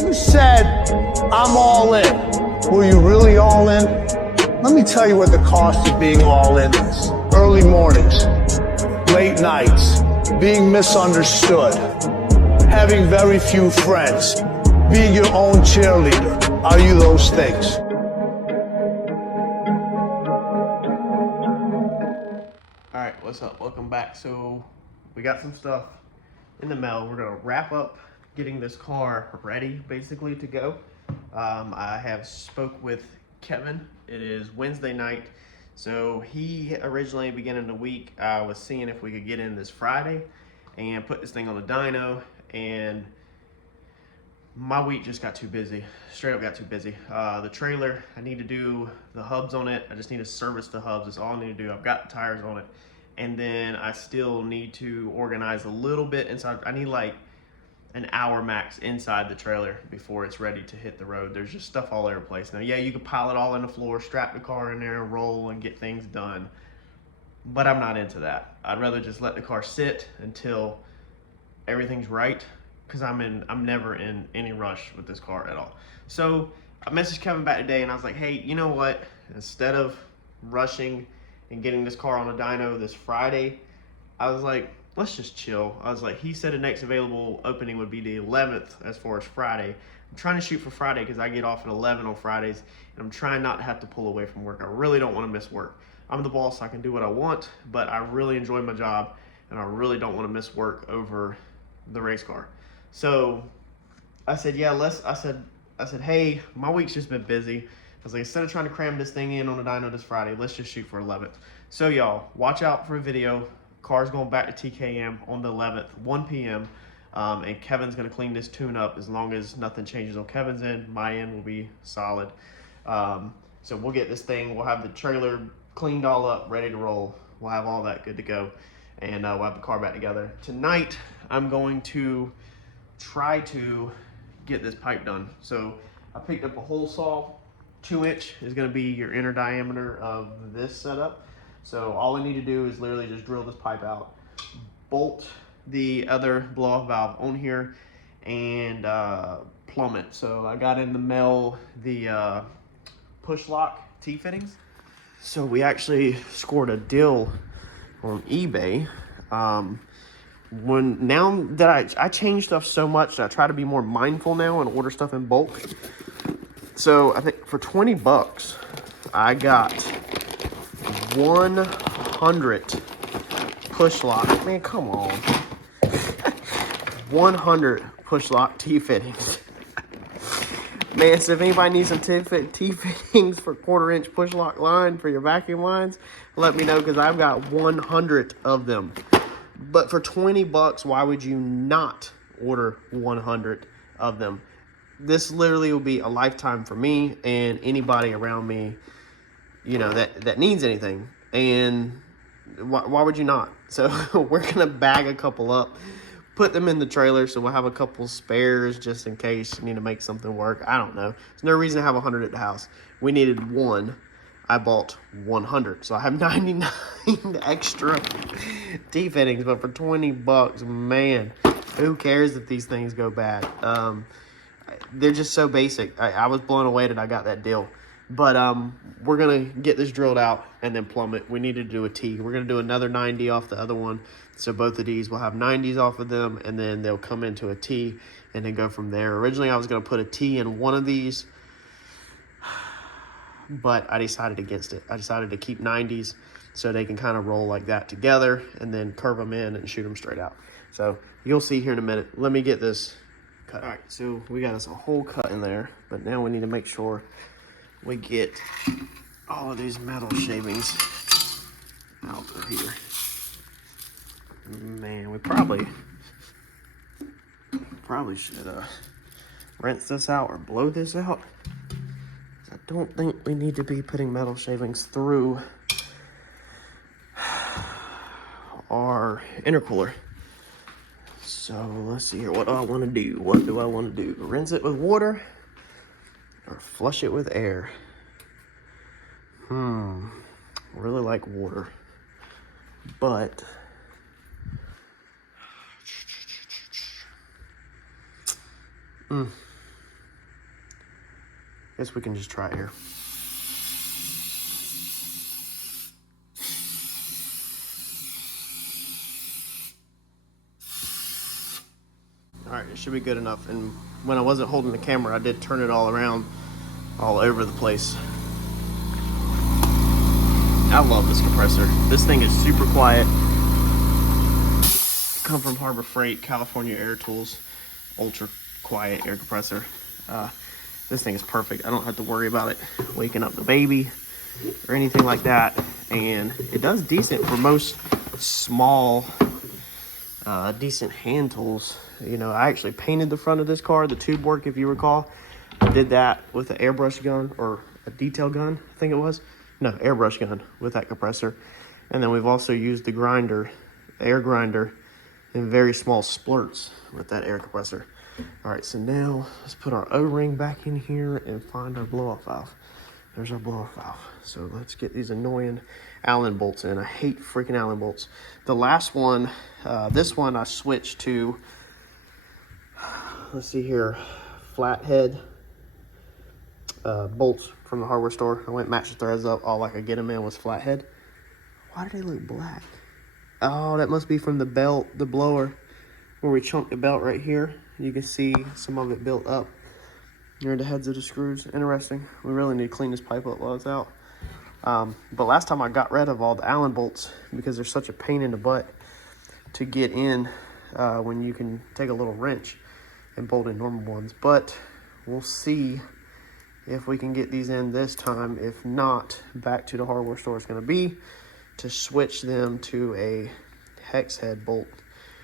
You said, I'm all in. Were you really all in? Let me tell you what the cost of being all in is. Early mornings, late nights, being misunderstood, having very few friends, being your own cheerleader. Are you those things? Alright, what's up? Welcome back. So, we got some stuff in the mail. We're going to wrap up getting this car ready, basically, to go. I have spoke with Kevin. It is Wednesday night. So, he originally, beginning of the week, was seeing if we could get in this Friday and put this thing on the dyno. And my week just got too busy. Straight up got too busy. The trailer, I need to do the hubs on it. I just need to service the hubs. That's all I need to do. I've got the tires on it. And then I still need to organize a little bit inside. I need like an hour max inside the trailer before it's ready to hit the road. There's just stuff all over the place. Now, yeah, you can pile it all on the floor, strap the car in there and roll and get things done. But I'm not into that. I'd rather just let the car sit until everything's right, because I'm never in any rush with this car at all. So I messaged Kevin back today and I was like, hey, you know what? Instead of rushing and getting this car on a dyno this Friday, I was like, let's just chill. I was like, he said the next available opening would be the 11th as far as Friday. I'm trying to shoot for Friday because I get off at 11 on Fridays, and I'm trying not to have to pull away from work. I really don't want to miss work. I'm the boss, I can do what I want, but I really enjoy my job, and I really don't want to miss work over the race car. So I said, yeah, I said, hey, my week's just been busy. I was like, instead of trying to cram this thing in on the dyno this Friday, let's just shoot for 11th. So y'all, watch out for a video. Car's going back to TKM on the 11th, 1 p.m. And Kevin's gonna clean this tune up. As long as nothing changes on Kevin's end, my end will be solid. So we'll get this thing, we'll have the trailer cleaned all up, ready to roll. We'll have all that good to go. And we'll have the car back together. Tonight, I'm going to try to get this pipe done. So I picked up a hole saw. 2-inch is going to be your inner diameter of this setup. So all I need to do is literally just drill this pipe out, bolt the other blow-off valve on here, and plumb it. So I got in the mail the push lock T-fittings. So we actually scored a deal on eBay. Now that I change stuff so much, I try to be more mindful now and order stuff in bulk. So I think for 20 bucks, I got 100 push lock. Man, come on. 100 push lock T-fittings. Man, so if anybody needs some T-fittings for 1/4-inch push lock line for your vacuum lines, let me know, because I've got 100 of them. But for 20 bucks, why would you not order 100 of them? This literally will be a lifetime for me and anybody around me, you know, that needs anything. And why would you not? So we're gonna bag a couple up, put them in the trailer, so we'll have a couple spares just in case you need to make something work. I don't know. There's no reason to have 100 at the house. We needed 1. I bought 100, so I have 99 extra T-fittings. But for 20 bucks, man, who cares if these things go bad? They're just so basic. I was blown away that I got that deal. But we're gonna get this drilled out and then plumb it. We need to do a T. We're gonna do another 90 off the other one. So both of these will have 90s off of them, and then they'll come into a T and then go from there. Originally, I was gonna put a T in one of these, but I decided against it. I decided to keep 90s so they can kind of roll like that together and then curve them in and shoot them straight out. So you'll see here in a minute. Let me get this cut. All right, so we got us a hole cut in there, but now we need to make sure we get all of these metal shavings out of here. Man, we probably should rinse this out or blow this out. I don't think we need to be putting metal shavings through our intercooler. So let's see here. What do I want to do? What do I want to do? Rinse it with water or flush it with air? I really like water, but guess we can just try it here. All right, it should be good enough. And when I wasn't holding the camera, I did turn it all around, all over the place. I love this compressor. This thing is super quiet. Come from Harbor Freight, California Air Tools, ultra quiet air compressor. This thing is perfect. I don't have to worry about it waking up the baby or anything like that. And it does decent for most small, decent hand tools. You know, I actually painted the front of this car, the tube work, if you recall. I did that with an airbrush gun, or a detail gun, I think it was. No, airbrush gun with that compressor. And then we've also used the grinder, the air grinder, in very small splurts with that air compressor. All right, so now let's put our O-ring back in here and find our blow-off valve. There's our blow-off valve. So let's get these annoying Allen bolts in. I hate freaking Allen bolts. The last one, this one I switched to, let's see here, flathead bolts from the hardware store. I went and matched the threads up. All I could get them in was flathead. Why do they look black? Oh, that must be from the belt, the blower, where we chunked the belt right here. You can see some of it built up near the heads of the screws. Interesting. We really need to clean this pipe up while it's out. But last time I got rid of all the Allen bolts because they're such a pain in the butt to get in when you can take a little wrench and bolt in normal ones. But we'll see if we can get these in this time. If not, back to the hardware store it's going to be to switch them to a hex head bolt.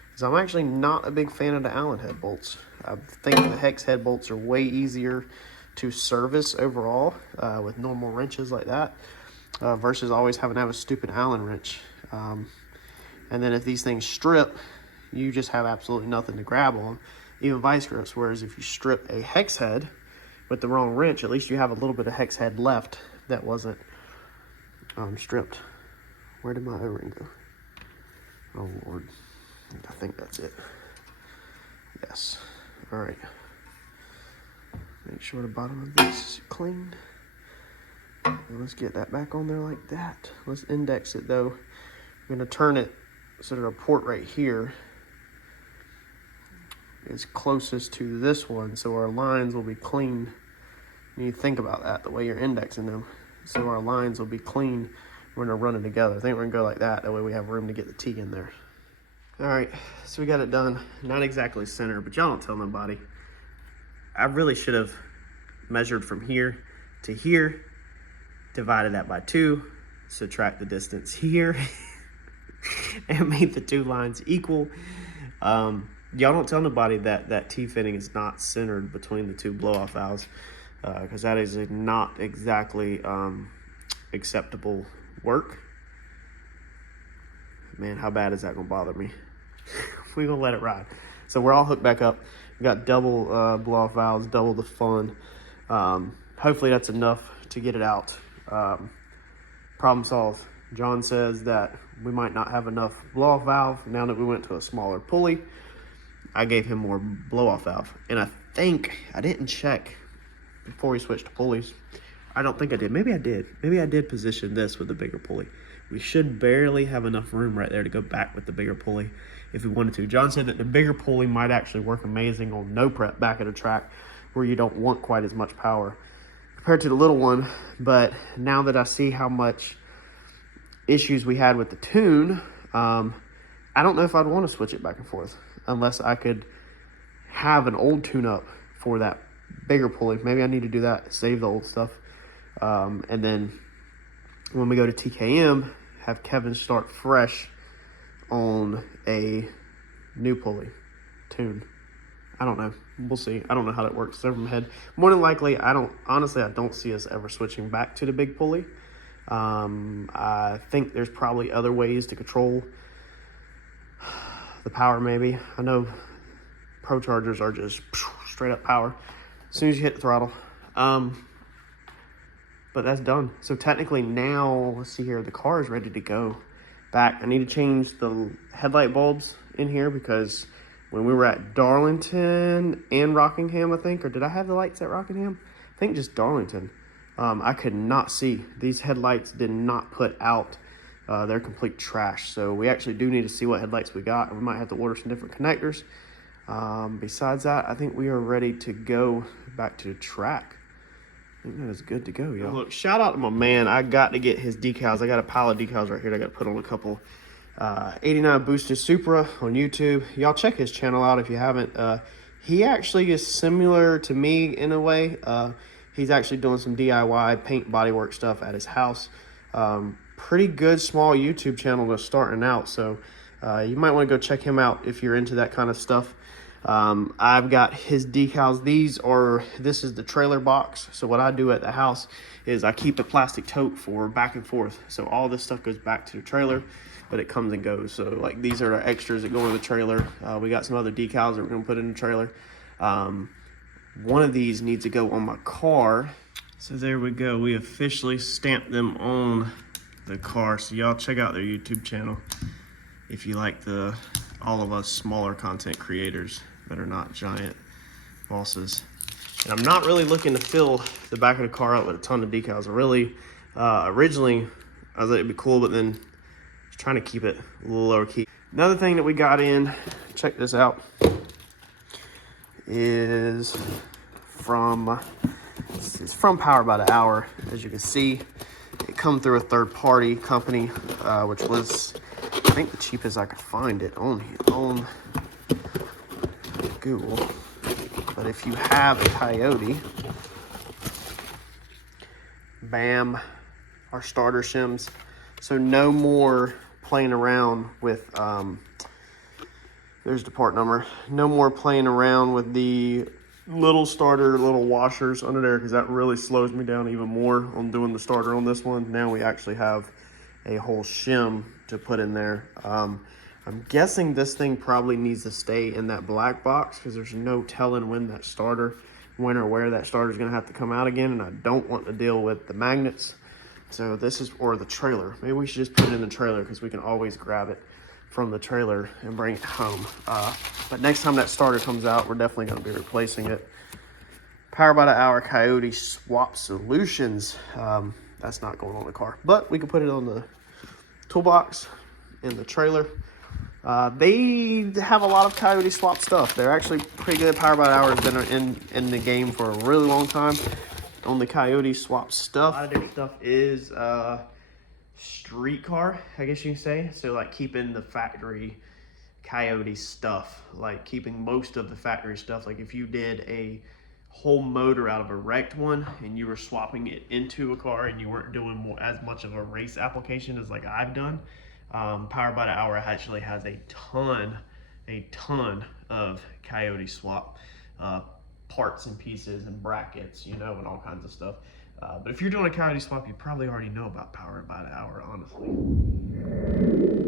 Because I'm actually not a big fan of the Allen head bolts. I think the hex head bolts are way easier to service overall with normal wrenches like that versus always having to have a stupid Allen wrench. And then if these things strip, you just have absolutely nothing to grab on, even vice versa. Whereas if you strip a hex head with the wrong wrench, at least you have a little bit of hex head left that wasn't stripped. Where did my O-ring go? Oh Lord, I think that's it. Yes. All right. Make sure the bottom of this is clean. And let's get that back on there like that. Let's index it though. I'm gonna turn it so that our port right here is closest to this one, so our lines will be clean. You think about that, the way you're indexing them. So our lines will be clean when they're running together. I think we're gonna go like that. That way we have room to get the T in there. All right, so we got it done. Not exactly center, but y'all don't tell nobody. I really should have measured from here to here, divided that by 2, subtract the distance here, and made the 2 lines equal. Y'all don't tell nobody that that T-fitting is not centered between the 2 blow-off valves, because that is not exactly acceptable work. Man, how bad is that gonna bother me? We're gonna let it ride. So we're all hooked back up. We got double blow-off valves, double the fun. Hopefully that's enough to get it out. Problem solved. John says that we might not have enough blow-off valve now that we went to a smaller pulley. I gave him more blow-off valve, and I think I didn't check before we switched to pulleys. I don't think I did. Maybe I did. Maybe I did position this with the bigger pulley. We should barely have enough room right there to go back with the bigger pulley if we wanted to. John said that the bigger pulley might actually work amazing on no prep back at a track where you don't want quite as much power compared to the little one. But now that I see how much issues we had with the tune, I don't know if I'd want to switch it back and forth unless I could have an old tune-up for that bigger pulley. Maybe I need to do that, save the old stuff. And then when we go to TKM, have Kevin start fresh on a new pulley tune. I don't know. We'll see. I don't know how that works over my head. More than likely, I don't see us ever switching back to the big pulley. I think there's probably other ways to control the power maybe. I know Prochargers are just straight up power as soon as you hit the throttle. But that's done. So technically now, let's see here, the car is ready to go back. I need to change the headlight bulbs in here because when we were at Darlington and Rockingham, I think, or did I have the lights at Rockingham? I think just Darlington. I could not see. These headlights did not put out. They're complete trash. So we actually do need to see what headlights we got. We might have to order some different connectors. Besides that, I think we are ready to go back to the track. I think that is good to go, y'all. Look, shout out to my man. I got to get his decals. I got a pile of decals right here. I got to put on a couple. 89 Boosted Supra on YouTube. Y'all check his channel out if you haven't. He actually is similar to me in a way. He's actually doing some DIY paint bodywork stuff at his house. Pretty good small YouTube channel just starting out, so you might want to go check him out if you're into that kind of stuff. I've got his decals. This is the trailer box. So what I do at the house is I keep a plastic tote for back and forth. So all this stuff goes back to the trailer, but it comes and goes. So like these are the extras that go in the trailer. We got some other decals that we're gonna put in the trailer. One of these needs to go on my car. So there we go. We officially stamped them on the car. So y'all check out their YouTube channel if you like all of us smaller content creators that are not giant bosses. And I'm not really looking to fill the back of the car out with a ton of decals. Originally I was like, it'd be cool, but then I was trying to keep it a little lower key. Another thing that we got in, check this out, is it's from Power by the Hour. As you can see, it come through a third-party company, which was, I think, the cheapest I could find it on Google. But if you have a Coyote, bam, our starter shims. So no more playing around with, there's the part number. No more playing around with the little washers under there, because that really slows me down even more on doing the starter on this one. Now we actually have a whole shim to put in there. I'm guessing this thing probably needs to stay in that black box, because there's no telling when or where that starter is going to have to come out again, and I don't want to deal with the magnets. So this is, or the trailer. Maybe we should just put it in the trailer, because we can always grab it from the trailer and bring it home. But next time that starter comes out, we're definitely going to be replacing it. Power by the Hour Coyote Swap Solutions. That's not going on the car, but we can put it on the toolbox in the trailer. They have a lot of Coyote swap stuff. They're actually pretty good. Power by the Hour has been in the game for a really long time on the Coyote swap stuff. A lot of their stuff is street car, I guess you can say. So like keeping the factory Coyote stuff, like keeping most of the factory stuff. Like if you did a whole motor out of a wrecked one and you were swapping it into a car and you weren't doing as much of a race application as like I've done, Power by the Hour actually has a ton of Coyote swap parts and pieces and brackets, you know, and all kinds of stuff. But if you're doing a Coyote swap, you probably already know about Power by the Hour, honestly.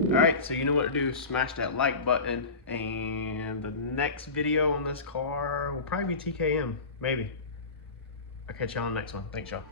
All right, so you know what to do. Smash that like button, and the next video on this car will probably be TKM, maybe. I'll catch y'all on the next one. Thanks, y'all.